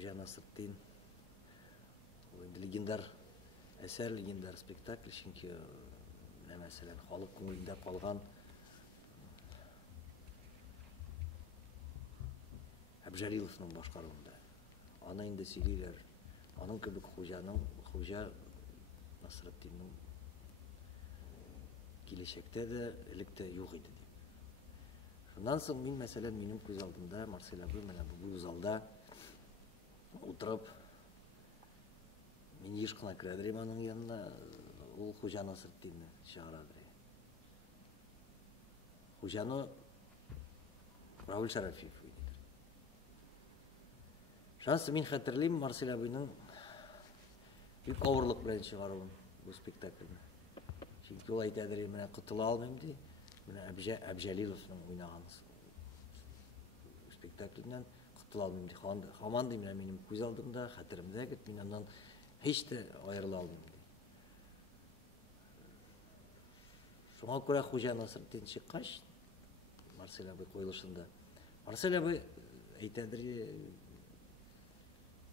Хуҗа Насретдин легендар әсәр, легендар спектакль, чөнки мәсәлән халык күңелендә калган Әбҗәлиловның башкаруында. Аны инде сөйлиләр. Аның кебек Хуҗа Насретдинның киләчәктә дә, электә юк иде дип. Шуннан соң мин, мәсәлән, минем күз алдымда Марсель абый менә бу залда утырып, мин еш кына керәдер аның янына, ул Хуҗа Насретдинне чыгарадыр. Хуҗаны Равил Шәрәфиев уйныйдыр. Шансы мин хәтерлим Марсель абыйның бик авырлык белән чыгаруын бу спектакльне. Чөнки ул әйтәдер, менә котыла алмыйм ди, менә Әбҗәлиловның уйнаган спектакльнән котыла алмыйм ди. Һаман ди, менә минем күз алдымда, хәтеремдә, мин аннан һич тә аерыла алмыйм ди. Шуңа күрә Хуҗа Насретдин чыккач, Марсель абый куелышында, Марсель абый әйтәдер,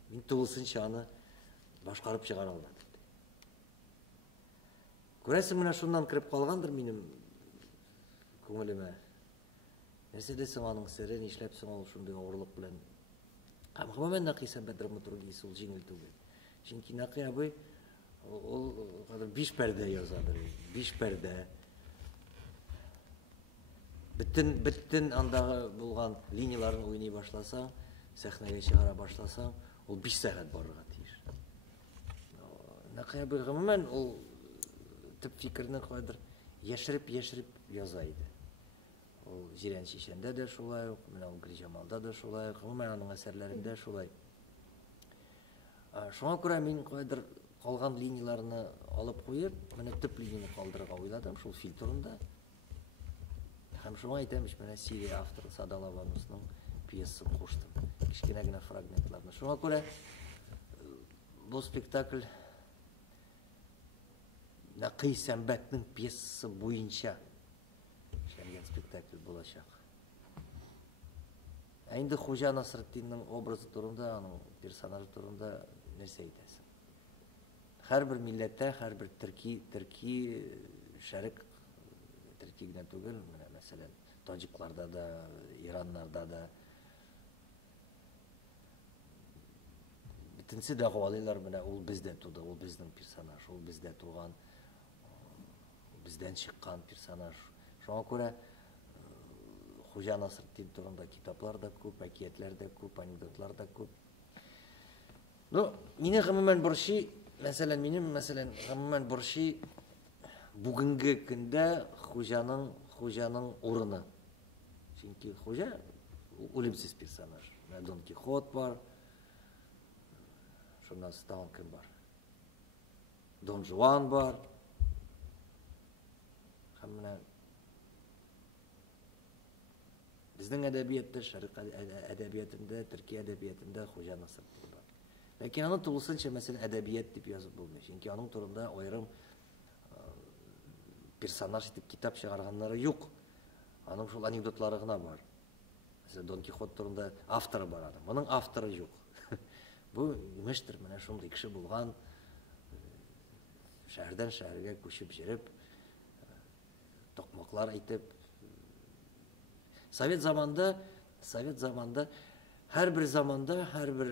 мин тулысынча аны башкарып чыгара алдым. Күрәсең, менә шуннан кирип калгандыр минем күңелемә. Нәрсәдә соң аның сере, нишләп соң ул шундый авырлык белән? Гомумән Нәкый сәнәгать драматургиясе ул җиңел түгел. Чөнки Нәкый абый ул 5 пәрдә язадыр, 5 пәрдә. Бөтен андагы булган линияларын уйный башласаң, сәхнәгә чыгара башласаң, ул 5 сәгать барырга тиеш. Нәкый абый гомумән ул төп фикерне кайдыр яшереп яза иде. Ул Җирән Чишәндә дә шулай ук, менә ул Гөлҗамалда да шулай ук, гомумән аның әсәрләрендә шулай. Шуңа күрә мин кайдыр калган линияларны алып куеп, менә төп линияне калдырырга уйладым, шул фил турында. Һәм шуңа әйтәм, менә серия авторы Садалаванусның пьесын куштым. Кичкенә генә фрагментларны. Шуңа күрә бу спектакль Нәкый сәнбәтнең пьесасы буенча эшләнгән спектакль булачак. Инде Хуҗа Насретдинның образы турында, аның персонажы турында нәрсә әйтәсең? Һәрбер милләттә, һәрбер төрки шәрик, төрки генә түгел, менә мәсәлән, таҗикларда да, ираннарда да бөтенсе дә гавалыйлар, менә ул бездә туды, ул безнең персонаж, ул бездә туган, бездән чыккан персонаж. Шуңа күрә Хуҗа Насретдин турында китаплар да күп, әкиятләр дә күп, анекдотлар да күп. Мине гомумән борчый, мәсәлән, гомумән борчый бүгенге көндә Хуҗаның урыны. Чөнки Хуҗа үлемсез персонаж. Дон Кихот бар, шуннан тагын кем бар? Дон Жуан бар. Һәм менә безнең әдәбиятта, шәрык әдәбиятында, төрки әдәбиятында Хуҗа Насретдин бар. Ләкин аны тулысынча мәсәлән әдәбият дип язып булмый. Чөнки аның турында аерым персонаж итеп китап чыгарганнары юк. Аның шул анекдотлары гына бар. Мәсәлән, Дон Кихот турында авторы бар аның. Моның авторы юк. Бу имештер, менә шундый кеше булган, шәһәрдән шәһәргә күчеп җиреп, токмаклар әйтеп. Совет заманда, һәрбер заманда, һәрбер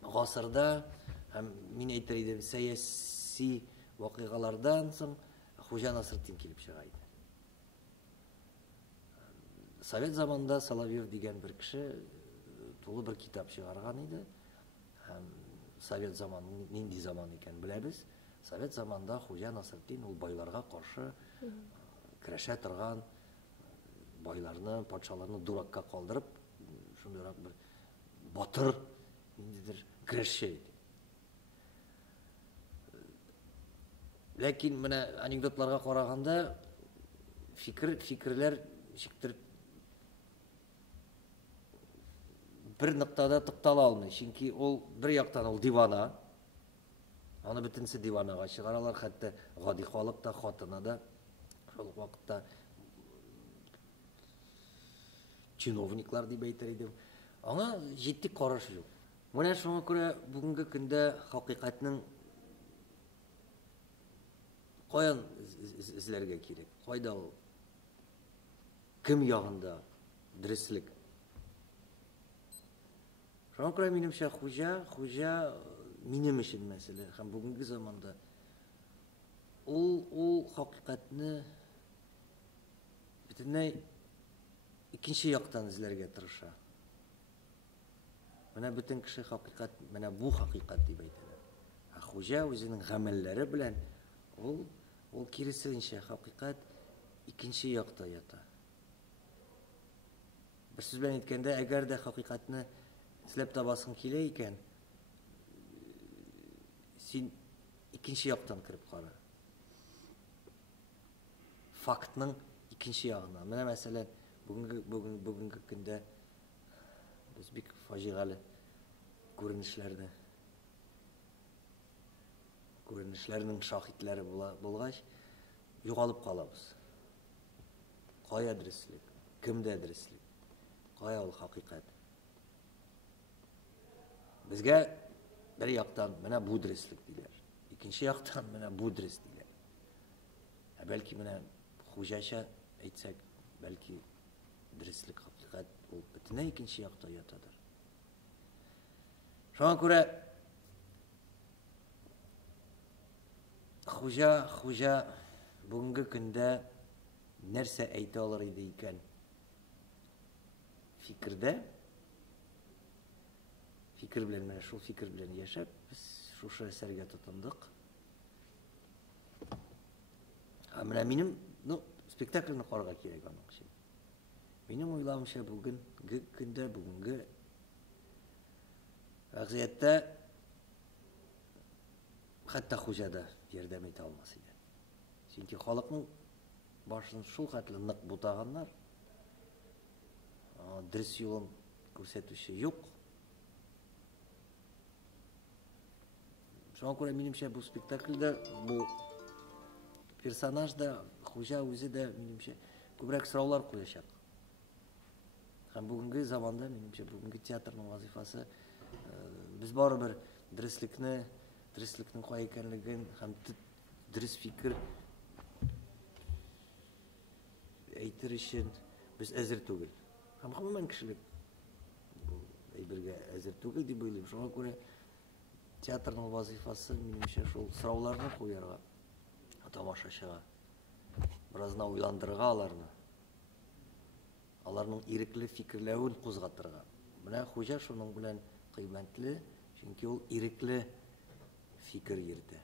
гасырда, һәм мин әйтер идем, сәяси вакыйгалардан соң Хуҗа Насретдин килеп чыга иде. Совет заманда Соловьев дигән бер кеше тулы бер китап чыгарган иде. Һәм Совет заманы нинди заман икән беләбез. Совет заманда Хуҗа Насретдин ул байларга каршы көрәшә торган, байларны, патшаларны дуракка калдырып, шундыйрак бер батыр, ниндидер көрәшче иде. Ләкин менә анекдотларга караганда фикерләр ничектер бер ноктада туктала алмый. Чөнки ул бер яктан ул дивана, аны бөтенсе диванага чыгаралар, хәтта гади халык та, хатыны да шул вакытта чиновниклар дип әйтер идем. Аңа җитди караш юк. Менә шуңа күрә бүгенге көндә хакыйкатьнең каян эзләргә кирәк? Кайда ул? Кем ягында дөреслек? Шуңа күрә минемчә хуҗа минем өчен мәсьәлә һәм бүгенге заманда ул хакыйкатьне бөтенләй икенче яктан эзләргә тырыша. Менә бөтен кеше хакыйкать, менә бу хакыйкать дип әйтәләр. Хуҗа үзенең гамәлләре белән ул киресенчә хакыйкать икенче якта ята. Бер сүз белән әйткәндә, әгәр дә хакыйкатьне эзләп табасың килә икән, син икенче яктан кирип кара. Фактның икенче ягына. Менә мәсәлән, бүгенге көндә без бик фаҗигале күренешләрнең шаһитләре булгач, югалып калабыз. Кая дөреслек? Кемдә дөреслек? Кая ул хакыйкать? Безгә бер яктан менә бу дөреслек диләр. Икенче яктан менә бу дөрес диләр. Бәлки менә хуҗача әйтсәк, бәлки дөреслек, хакыйкать ул бөтенләй икенче якта ятадыр. Шуңа күрә хуҗа бүгенге көндә нәрсә әйтә алыр иде икән? Фикер белән, менә шул фикер белән яшәп, без шушы әсәргә тотындык. Менә минем, спектакльне карарга кирәк аның өчен. Минем уйлавымча бүгенге көндә, бүгенге вазгыятьтә хәтта хуҗа да ярдәм итә алмас иде. Чөнки халыкның башын шул хәтле нык бутаганнар. Дөрес юлын күрсәтүче юк. Шуңа күрә минемчә бу спектакльдә бу персонаж да, хуҗа үзе дә минемчә күбрәк сораулар куячак. Һәм бүгенге заманда минемчә бүгенге театрның вазифасы без барыбер дөреслекнең кая икәнлеген һәм дөрес фикер әйтер өчен без әзер түгел. Һәм гомумән кешелек бу әйбергә әзер түгел дип уйлыйм. Шуңа күрә театрның вазифасы минемчә шул сорауларны куярга, тамашачыга, беразна уйландырырга аларның ирекле фикерләвен кузгатырга. Менә хуҗа шуның белән кыйммәтле, чөнки ул ирекле фикер йөртә.